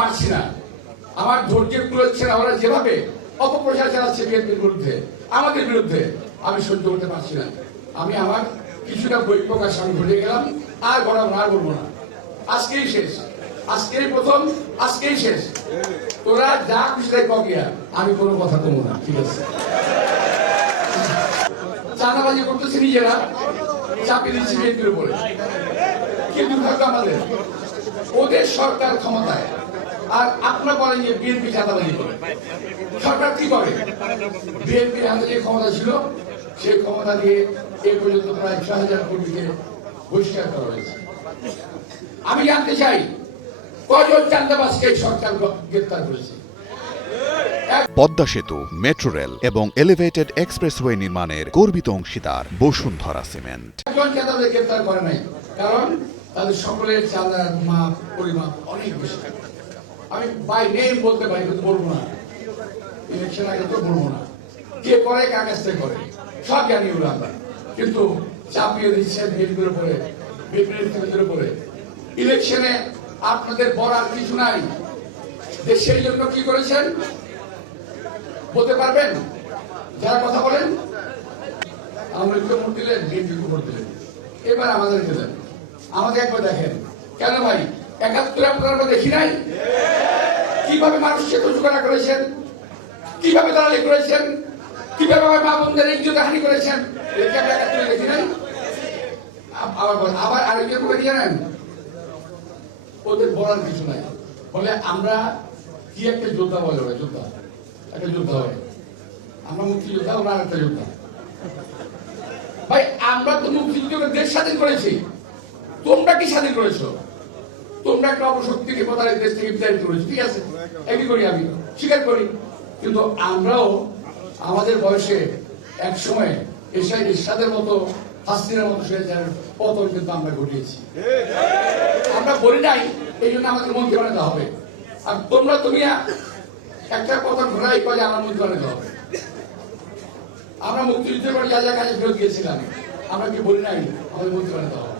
পারছি না, আমার ধৈর্য কুলোচ্ছে না। ওরা যেভাবে অপপ্রচার চালাচ্ছে বিএনপির বিরুদ্ধে, আমাদের বিরুদ্ধে, আমি সহ্য করতে পারছি না। আমি আমার কিছুটা বই প্রকাশ আমি ভুলে গেলাম, আর গড়াবো না, আর বলবো না। আজকেই শেষ, আজকেই প্রথম, আজকেই শেষ। তোরা যা খুশি তাই কগিয়া, আমি কোনো কথা কমবো না, ঠিক আছে? চাঁদাবাজি করতেছে নিজেরা, চাপিয়ে দিচ্ছে বিএনপির উপরে। কিন্তু দুর্ভাগ্য আমাদের, ওদের সরকার ক্ষমতায়, আর আপনারা বলেন যে বিএনপি চাঁদাবাজি করে। সরকার কি করে? বিএনপির হাতে যে ক্ষমতা ছিল, সেই ক্ষমতা দিয়ে এই পর্যন্ত প্রায় ৬,০০০ কোটিকে বহিষ্কার করা হয়েছে। আমি জানতে চাই, কয়জন চাঁদাবাজকে সরকার গ্রেফতার করেছে? পদ্মা সেতু, মেট্রো রেল এবং এলিভেটেড এক্সপ্রেসওয়ে নির্মাণের গর্বিত অংশীদার বসুন্ধরা সিমেন্ট। একজন চাঁদাবাজ গ্রেফতার করে নাই, কারণ তাদের সকলের চাঁদার মাপ পরিমাপ অনেক বেশি। আমি বাই নেম বলতে পারি, কিন্তু বলবো না, ইলেকশন আগে তো বলবো না। কে করে, কার কাছ থেকে করে, সব জানি ওরা আমরা। কিন্তু চাপিয়ে দিচ্ছে বিএনপির উপরে, বিএনপির উপরে। ইলেকশনে আপনাদের বলার কিছু নাই। দেশের জন্য কি করেছেন বলতে পারবেন? যারা কথা বলেন, আমরা ভোট দিলেন, বিএনপি ভোট দিলেন, এবার আমাদেরকে দেন, আমাদের একবার দেখেন। কেন ভাই, ৭১ আপনারা দেখি নাই কিভাবে মানুষকে প্রযোজনা করেছেন, কিভাবে দালালি করেছেন, কিভাবে আমার মা বোনদের ইজ্জত হানি করেছেন, এটাকে আমরা ৭১ দেখি নাই। আবার আরেকজন করে জানেন, ওদের বলার কিছু নাই। বলে আমরা কি একটা যোদ্ধা, বলে ওরা যোদ্ধা, একটা যোদ্ধা হয়। আমরা মুক্তিযোদ্ধা, ওরা আরেকটা যোদ্ধা। ভাই আমরা তো মুক্তিযুদ্ধকে দেশ স্বাধীন করেছি, তোমরা কি স্বাধীন করেছো? তোমরা একটা অপশক্তিকে প্রতারিত দেশ থেকে বিতাড়িত করেছো, ঠিক আছে, একই করি, আমি স্বীকার করি। কিন্তু আমরাও আমাদের বয়সে এক সময় এরশাদের মতো, হাসিনার মতো স্বৈরাচারের পতন কিন্তু আমরা ঘটিয়েছি। আমরা বলি নাই এই জন্য আমাদের মন্ত্রী বানাতে হবে। আর তুমি একটা কথা ঘোরাই করে আমার মন্ত্রী বানাতে হবে। আমরা মুক্তিযুদ্ধের পরে যা যা কাজে ফেরত গিয়েছিলাম, আমরা কি বলি নাই আমাদের মন্ত্রী বানাতে হবে?